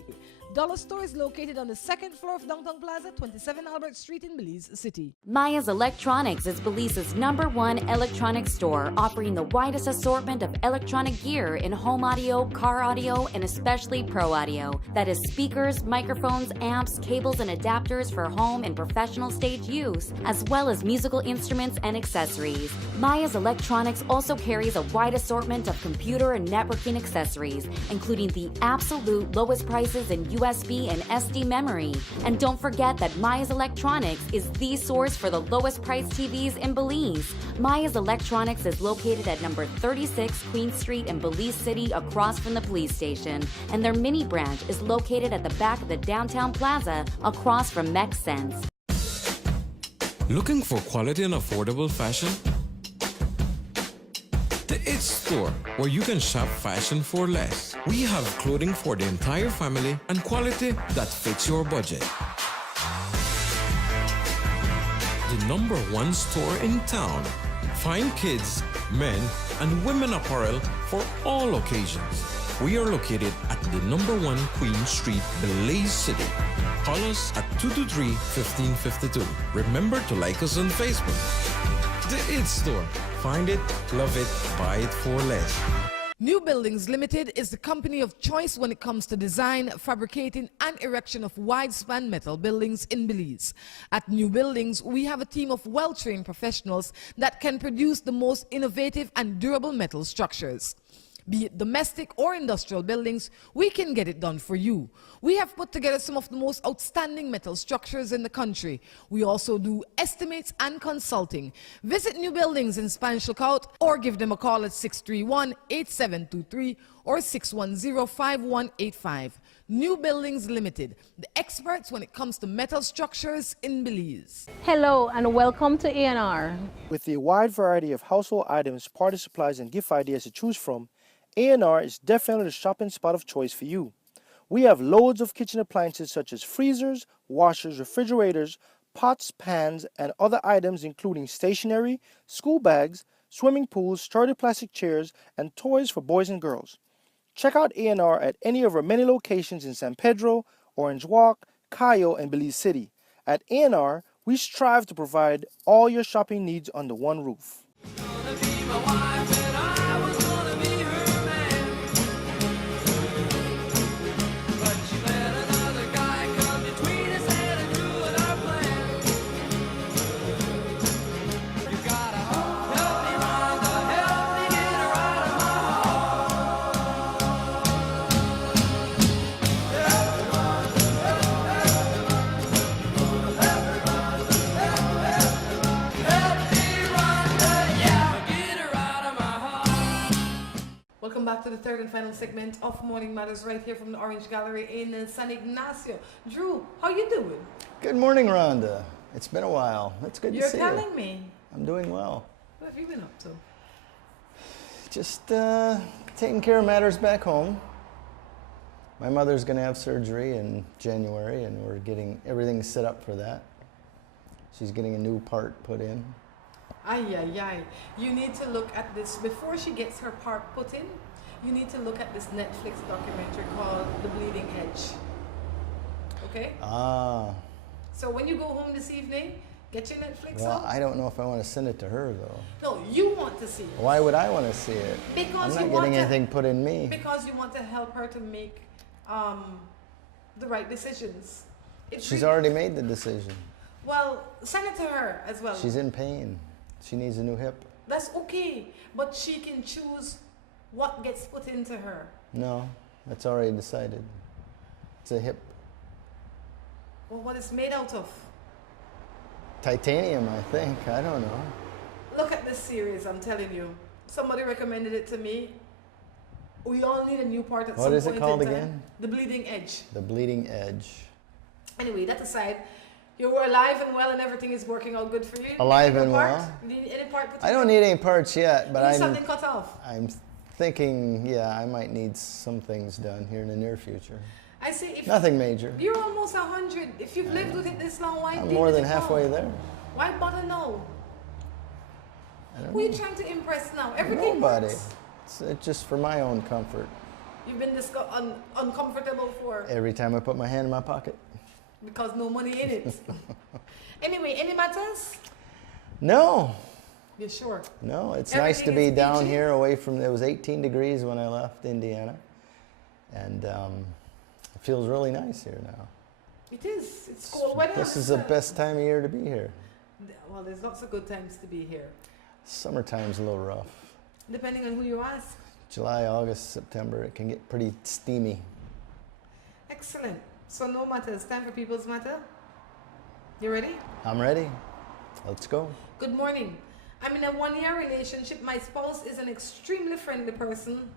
Dollar Store is located on the second floor of Downtown Plaza, 27 Albert Street in Belize City. Maya's Electronics is Belize's #1 electronics store, offering the widest assortment of electronic gear in home audio, car audio, and especially pro audio. That is speakers, microphones, amps, cables, and adapters for home and professional stage use, as well as musical instruments and accessories. Maya's Electronics also carries a wide assortment of computer and networking accessories, including the absolute lowest prices in USB and SD memory. And don't forget that Maya's Electronics is the source for the lowest priced TVs in Belize. Maya's Electronics is located at number 36 Queen Street in Belize City, across from the police station. And their mini branch is located at the back of the Downtown Plaza, across from MexSense. Looking for quality and affordable fashion? The It Store, where you can shop fashion for less. We have clothing for the entire family and quality that fits your budget. The #1 store in town. Fine kids, men, and women apparel for all occasions. We are located at the #1 Queen Street, Belize City. Call us at 223-1552. Remember to like us on Facebook. The It Store. Find it, love it, buy it for less. New Buildings Limited is the company of choice when it comes to design, fabricating, and erection of wide-span metal buildings in Belize. At New Buildings, we have a team of well-trained professionals that can produce the most innovative and durable metal structures. Be it domestic or industrial buildings, we can get it done for you. We have put together some of the most outstanding metal structures in the country. We also do estimates and consulting. Visit New Buildings in Spanish Lookout or give them a call at 631-8723 or 610-5185. New Buildings Limited, the experts when it comes to metal structures in Belize. Hello and welcome to A&R. With a wide variety of household items, party supplies, and gift ideas to choose from, A&R is definitely the shopping spot of choice for you. We have loads of kitchen appliances such as freezers, washers, refrigerators, pots, pans, and other items including stationery, school bags, swimming pools, sturdy plastic chairs, and toys for boys and girls. Check out A&R at any of our many locations in San Pedro, Orange Walk, Cayo, and Belize City. At A&R, we strive to provide all your shopping needs under one roof. Welcome back to the third and final segment of Morning Matters right here from the Orange Gallery in San Ignacio. Drew, how you doing? Good morning, Rhonda. It's been a while. It's good to see you. You're telling me. I'm doing well. What have you been up to? Just taking care of matters back home. My mother's going to have surgery in January, and we're getting everything set up for that. She's getting a new part put in. Ay, ay, ay. You need to look at this. Before she gets her part put in, you need to look at this Netflix documentary called The Bleeding Edge. Okay? Ah. So when you go home this evening, get your Netflix Well, out. I don't know if I want to send it to her, though. No, you want to see it. Why would I want to see it? Because I'm not getting anything put in me. Because you want to help her to make the right decisions. She's already made the decision. Well, send it to her as well. She's in pain. She needs a new hip. That's okay, but she can choose what gets put into her. No, that's already decided. It's a hip. Well, what it's made out of? Titanium, I think. I don't know. Look at this series, I'm telling you. Somebody recommended it to me. We all need a new part at some point. What is it called in time. again? The Bleeding Edge. The Bleeding Edge. Anyway, that aside, you're alive and well and everything is working out good for you. Alive and well? You need any part? I don't need any parts yet, but something cut off. I'm thinking, yeah, I might need some things done here in the near future. I say if nothing major. You're almost 100. If you've lived with it this long, why? I'm more than halfway there. Why bother now? Who are you trying to impress now? Everything Nobody. works. It's just for my own comfort. You've been uncomfortable for every time I put my hand in my pocket. Because no money in it. Anyway, any matters? No. You sure? No, it's Everything nice to be down peachy? here away from, it was 18 degrees when I left Indiana. And it feels really nice here now. It is. It's cold weather. This is the best time of year to be here. Well, there's lots of good times to be here. Summertime's a little rough. Depending on who you ask. July, August, September, it can get pretty steamy. Excellent. So no matters. Time for People's Matter. You ready? I'm ready. Let's go. Good morning. I'm in a 1-year relationship. My spouse is an extremely friendly person.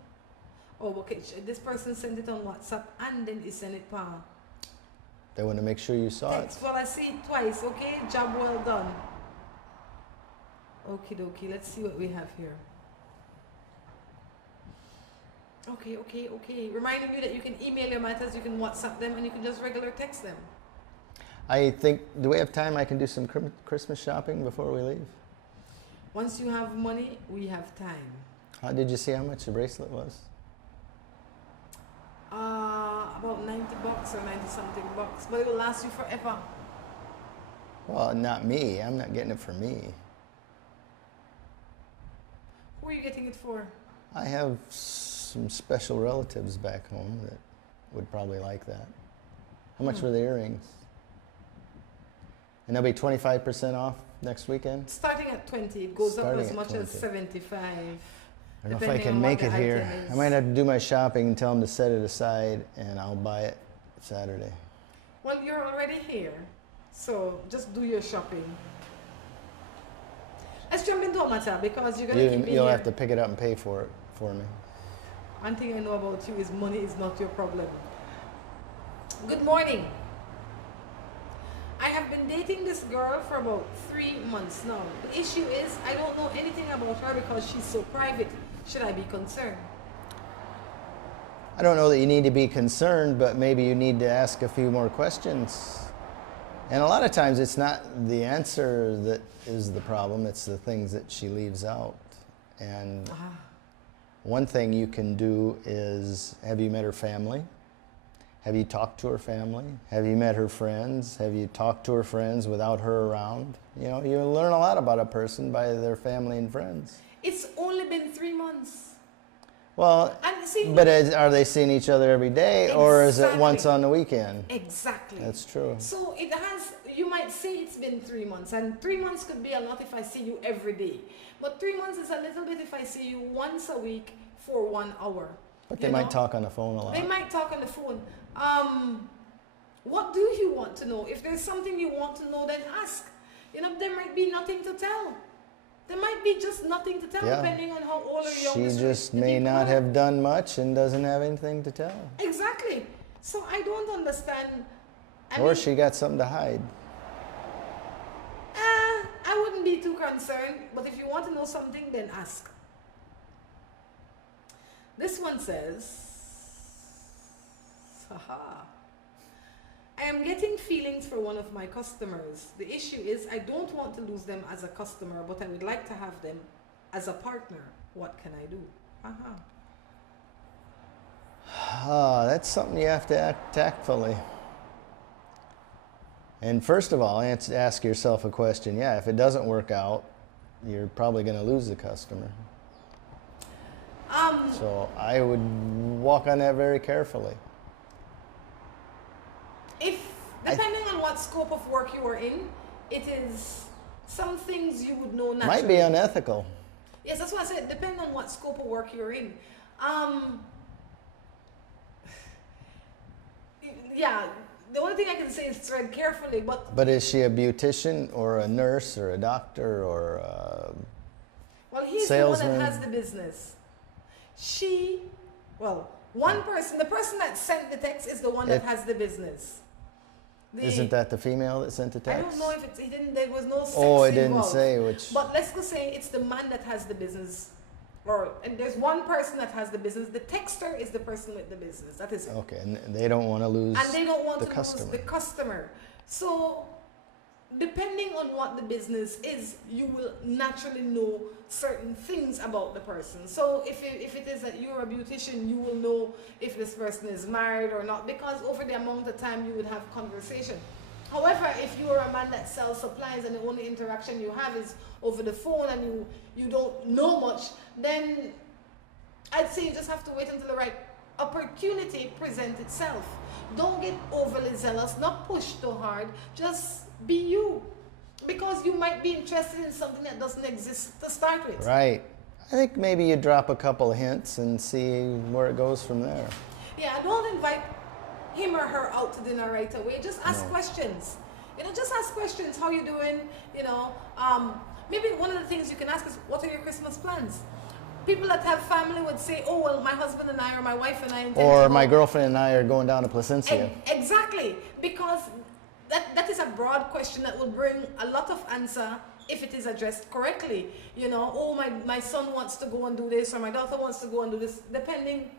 Oh, okay. This person sent it on WhatsApp and then he sent it par. They want to make sure you saw it. Well, I see it twice. Okay, job well done. Okie dokie. Let's see what we have here. Okay. Reminding you that you can email your matters, you can WhatsApp them, and you can just regular text them. I think, do we have time? I can do some Christmas shopping before we leave. Once you have money, we have time. How did you see how much the bracelet was? About $90 or 90 something bucks, but it will last you forever. Well, not me. I'm not getting it for me. Who are you getting it for? I have some special relatives back home that would probably like that. How much were the earrings? And they'll be 25% off next weekend? Starting at 20, it goes up Starting as at much 20. as 75. I don't know if I depending can on what make the it here. item is. I might have to do my shopping and tell them to set it aside, and I'll buy it Saturday. Well, you're already here, so just do your shopping. Let's jump into a matter because you're gonna keep me You'll here. have to pick it up and pay for it for me. One thing I know about you is money is not your problem. Good morning. I have been dating this girl for about 3 months now. The issue is I don't know anything about her because she's so private. Should I be concerned? I don't know that you need to be concerned, but maybe you need to ask a few more questions. And a lot of times it's not the answer that is the problem, it's the things that she leaves out. And one thing you can do is, have you met her family? Have you talked to her family? Have you met her friends? Have you talked to her friends without her around? You know, you learn a lot about a person by their family and friends. It's only been 3 months. Well, And see, but are they seeing each other every day, or is it Exactly. once on the weekend? Exactly. That's true. So it has, you might say it's been 3 months, and 3 months could be a lot if I see you every day. But 3 months is a little bit if I see you once a week for 1 hour. But they you might know? talk on the phone a lot. They might talk on the phone. What do you want to know? If there's something you want to know, then ask. You know, there might be nothing to tell. There might be just nothing to tell, Yeah. depending on how old or young She the just the may people not are. have done much and doesn't have anything to tell. Exactly. So I don't understand. I Or mean, she got something to hide. I wouldn't be too concerned, but if you want to know something, then ask. This one says, haha. I am getting feelings for one of my customers. The issue is I don't want to lose them as a customer, but I would like to have them as a partner. What can I do? That's something you have to act tactfully. And first of all, ask yourself a question. Yeah, if it doesn't work out, you're probably going to lose the customer. So I would walk on that very carefully. Depending on what scope of work you are in, it is some things you would know naturally. Might be unethical. Yes, that's what I said. Depending on what scope of work you're in. Yeah, the only thing I can say is tread carefully, but... But is she a beautician or a nurse or a doctor or a Well, he's salesman? the one that has the business. One person, the person that sent the text is the one that has the business. Isn't that the female that sent the text? I don't know if it's, there was no sex Oh, it didn't involved. say which. But let's go say it's the man that has the business. And there's one person that has the business. The texter is the person with the business. That is it. Okay, and they don't want to lose And they don't want the to customer. lose the customer. So, depending on what the business is, you will naturally know certain things about the person. So, if it is that you're a beautician, you will know if this person is married or not, because over the amount of time you would have conversation. However, if you are a man that sells supplies and the only interaction you have is over the phone and you don't know much, then I'd say you just have to wait until the right opportunity presents itself. Don't get overly zealous, not push too hard, just be you. Because you might be interested in something that doesn't exist to start with. Right. I think maybe you drop a couple of hints and see where it goes from there. Yeah, don't invite him or her out to dinner right away. Just ask questions. You know, just ask questions. How you doing? You know, maybe one of the things you can ask is, what are your Christmas plans? People that have family would say, oh, well, my husband and I or my wife and I intend Or to my go. girlfriend and I are going down to Placencia. Exactly, because that is a broad question that will bring a lot of answer if it is addressed correctly. You know, oh, my son wants to go and do this, or my daughter wants to go and do this, depending,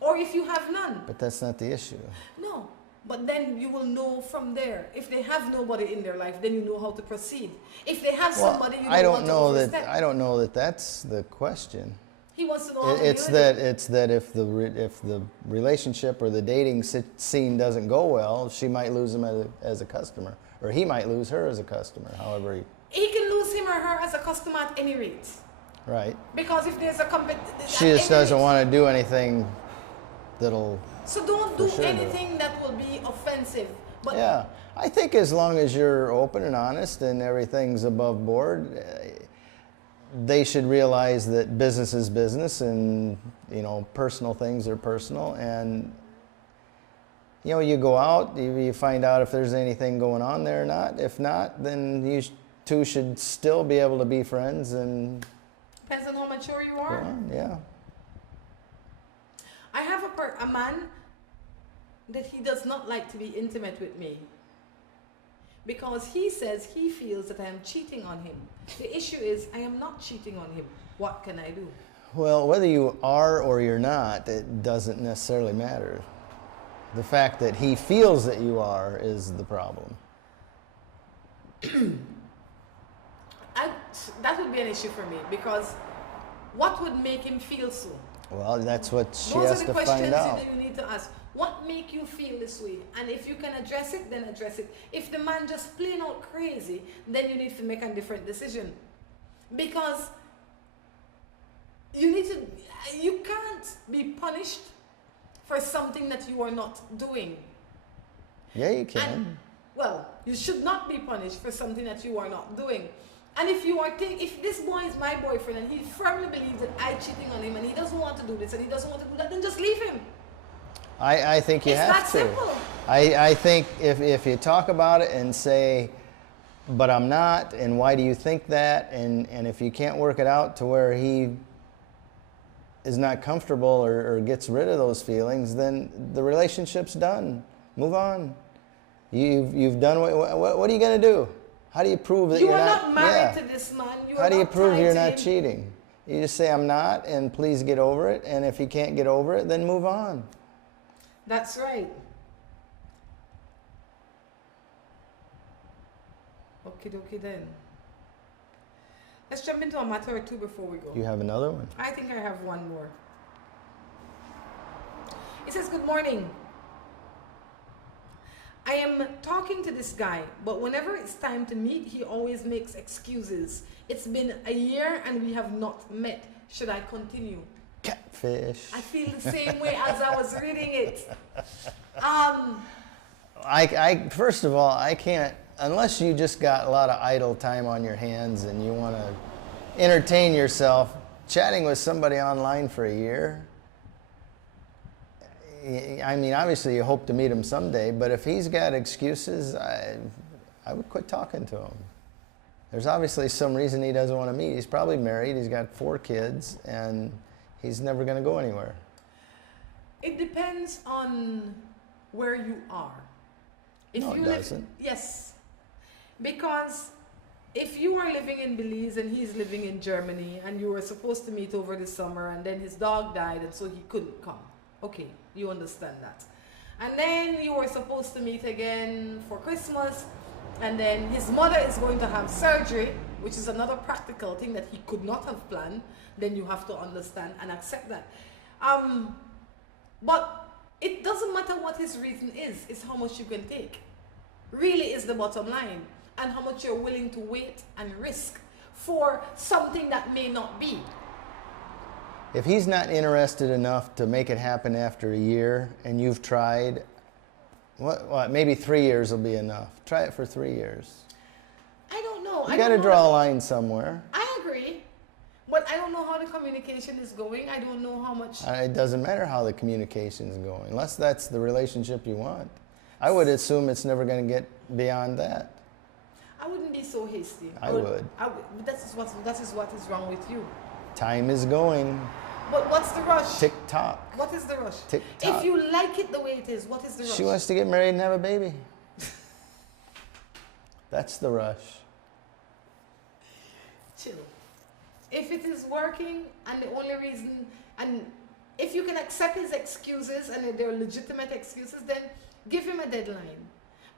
or if you have none. But that's not the issue. No, but then you will know from there. If they have nobody in their life, then you know how to proceed. If they have somebody, you I don't don't want to know overstep. that. I don't know that that's the question. He wants to know how to It's deal with it. It's that if the relationship or the dating scene doesn't go well, she might lose him as a customer, or he might lose her as a customer. However, He can lose him or her as a customer at any rate. right. Because if there's a She just doesn't want to do anything that'll. So don't for do sure anything that will be offensive. But Yeah, I think as long as you're open and honest and everything's above board, they should realize that business is business, and personal things are personal, and you go out, you find out if there's anything going on there or not. If not, then you two should still be able to be friends. And depends on how mature you are. Go on, yeah. I have a man that he does not like to be intimate with me because he says he feels that I am cheating on him. The issue is I am not cheating on him. What can I do? Well, whether you are or you're not, it doesn't necessarily matter. The fact that he feels that you are is the problem. That would be an issue for me, because what would make him feel so? Well, that's what she Those has are to the questions find out. you need to ask. What make you feel this way? And if you can address it, then address it. If the man just plain out crazy, then you need to make a different decision. Because you can't be punished for something that you are not doing. Yeah, you can. And, well, you should not be punished for something that you are not doing. And if this boy is my boyfriend and he firmly believes that I'm cheating on him and he doesn't want to do this and he doesn't want to do that, then just leave him. I think you have to. It's that simple. I think if you talk about it and say, but I'm not, and why do you think that, and if you can't work it out to where he is not comfortable or gets rid of those feelings, then the relationship's done. Move on. You've done what are you going to do? How do you prove that you you're are not? not married to this man. How do you prove you're not him. cheating? You just say I'm not, and please get over it. And if you can't get over it, then move on. That's right. Okie dokie then. Let's jump into a matter or two before we go. You have another one? I think I have one more. It says, good morning. I am talking to this guy, but whenever it's time to meet, he always makes excuses. It's been a year and we have not met. Should I continue? Catfish. I feel the same way as I was reading it. First of all, I can't, unless you just got a lot of idle time on your hands and you want to entertain yourself, chatting with somebody online for a year. I mean, obviously you hope to meet him someday, but if he's got excuses, I would quit talking to him. There's obviously some reason he doesn't want to meet. He's probably married, he's got 4 kids, and he's never going to go anywhere. It depends on where you are. No, it doesn't. Yes. Because if you are living in Belize and he's living in Germany and you were supposed to meet over the summer and then his dog died and so he couldn't come. Okay, you understand that. And then you were supposed to meet again for Christmas, and then his mother is going to have surgery, which is another practical thing that he could not have planned. Then you have to understand and accept that. But it doesn't matter what his reason is, it's how much you can take. Really is the bottom line, and how much you're willing to wait and risk for something that may not be. If he's not interested enough to make it happen after a year and you've tried, what maybe 3 years will be enough. Try it for 3 years. I don't know. You got to draw a line somewhere. I agree, but I don't know how the communication is going. I don't know how much. It doesn't matter how the communication is going, unless that's the relationship you want. I would assume it's never going to get beyond that. I wouldn't be so hasty. I would. That is what is wrong with you. Time is going. But what's the rush? Tick tock. What is the rush? Tick tock. If you like it the way it is, what is the rush? She wants to get married and have a baby. That's the rush. Chill. If it is working and the only reason, and if you can accept his excuses and they're legitimate excuses, then give him a deadline.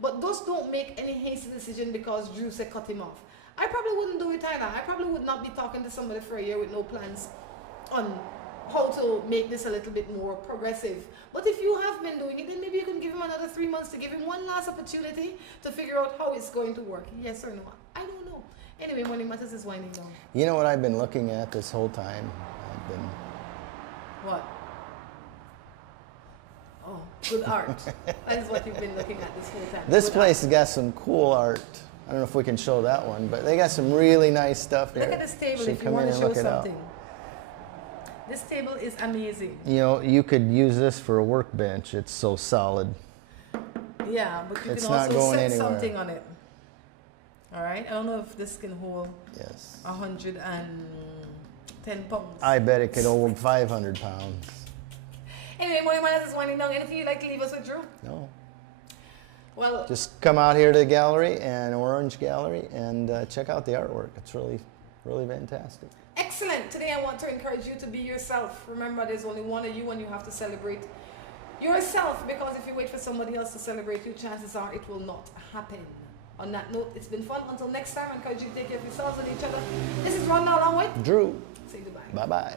But just don't make any hasty decision because Drew said cut him off. I probably wouldn't do it either. I probably would not be talking to somebody for a year with no plans on how to make this a little bit more progressive. But if you have been doing it, then maybe you can give him another 3 months to give him one last opportunity to figure out how it's going to work. Yes or no? I don't know. Anyway, Morning Matters is winding down. You know what I've been looking at this whole time? What? Oh, good art. That is what you've been looking at this whole time. This Good place art. has got some cool art. I don't know if we can show that one, but they got some really nice stuff here. Look at this table Should if you come want in to and show look it out. something. This table is amazing. You know, you could use this for a workbench. It's so solid. Yeah, but you It's can not also going set anywhere. something on it. All right, I don't know if this can hold Yes. 110 pounds. I bet it could hold 500 pounds. Anyway, Morning Manners is winding down. Anything you'd like to leave us with, Drew? No. Well, Just come out here to the gallery and Orange Gallery and check out the artwork. It's really, really fantastic. excellent. Today I want to encourage you to be yourself. Remember, there's only one of you and you have to celebrate yourself, because if you wait for somebody else to celebrate you, chances are it will not happen. On that note, it's been fun. Until next time, I encourage you to take care of yourselves and each other. This is Rhonda along with Drew. Say goodbye. Bye-bye.